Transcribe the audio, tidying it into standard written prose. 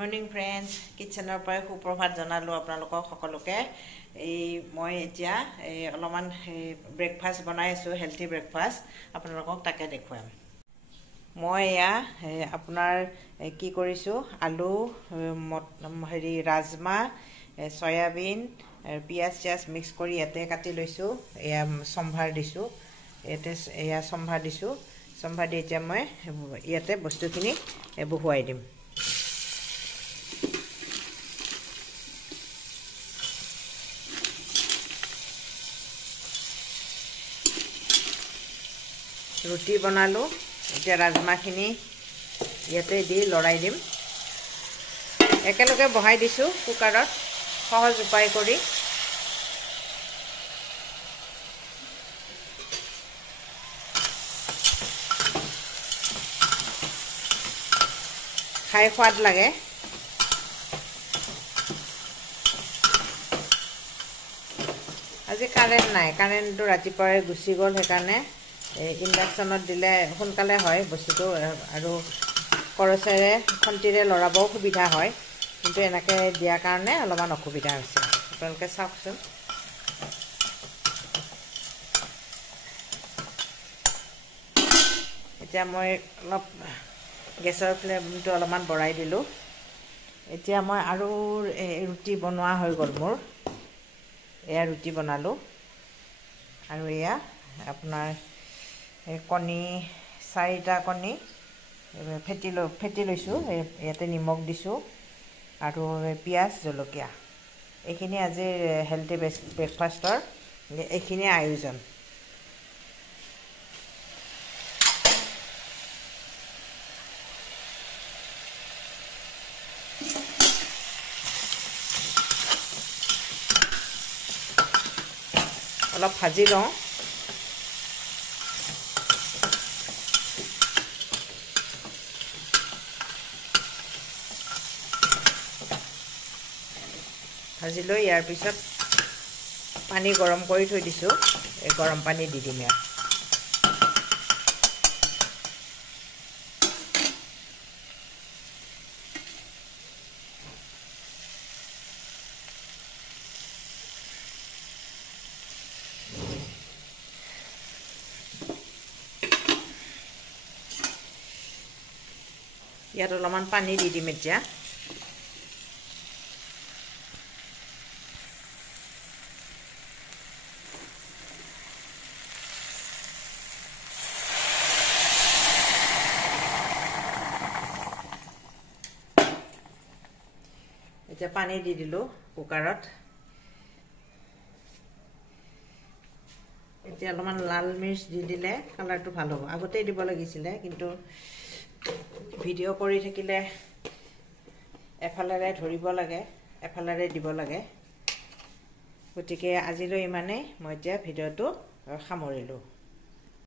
Morning friends, কিটচেনৰ পৰা সুপ্ৰভাত জনালোঁ আপোনালোকক সকলোকে। মই এতিয়া অলপমান ব্ৰেকফাষ্ট বনাই আছোঁ, হেল্থি ব্ৰেকফাষ্ট আপোনালোকক তাকে দেখুৱাম। মই এয়া আপোনাৰ কি কৰিছোঁ, আলু, ৰাজমাহ, চয়াবিন, পিঁয়াজ চিয়াজ মিক্স কৰি ইয়াতে কাটি লৈছোঁ। এয়া সম্ভাৰ দিছোঁ, এয়া সম্ভাৰ দিছোঁ। সম্ভাৰ দি এতিয়া মই ইয়াতে বস্তুখিনি বহুৱাই দিম। ৰুটি বনালোঁ, এতিয়া ৰাজমাহখিনি ইয়াতে দি লৰাই দিম। একেলগে বহাই দিছোঁ কুকাৰত, সহজ উপায় কৰি। খাই সোৱাদ লাগে। আজি কাৰেণ্ট নাই, কাৰেণ্টটো ৰাতিপুৱাই গুচি গ'ল, সেইকাৰণে ইণ্ডাকশ্যনত দিলে সোনকালে হয় বস্তুটো, আৰু কৰচেৰে খন্তিৰে লৰাবও সুবিধা হয়, কিন্তু এনেকৈ দিয়াৰ কাৰণে অলপমান অসুবিধা হৈছে। আপোনালোকে চাওকচোন। এতিয়া মই অলপ গেছৰ ফ্লেমটো অলপমান বঢ়াই দিলোঁ। এতিয়া মই আৰু ৰুটি বনোৱা হৈ গ'ল মোৰ। এয়া ৰুটি বনালোঁ, আৰু এয়া আপোনাৰ কণী 4টা কণী ফেটি লৈছোঁ। ইয়াতে নিমখ দিছোঁ আৰু পিঁয়াজ, জলকীয়া। এইখিনি আজিৰ হেল্থি ব্ৰেকফাষ্টৰ এইখিনিয়ে আয়োজন। অলপ ভাজি লওঁ। ভাজি লৈ ইয়াৰ পিছত পানী গৰম কৰি থৈ দিছোঁ, এই গৰম পানী দি দিম ইয়াত। ইয়াত অলপমান পানী দি দিম এতিয়া। এতিয়া পানী দি দিলোঁ কুকাৰত। এতিয়া অলপমান লাল মিৰ্চ দি দিলে কালাৰটো ভাল হ'ব। আগতেই দিব লাগিছিলে, কিন্তু ভিডিঅ' কৰি থাকিলে এফালেৰে ধৰিব লাগে, এফালেৰে দিব লাগে। গতিকে আজিলৈ ইমানেই। মই এতিয়া ভিডিঅ'টো সামৰিলোঁ।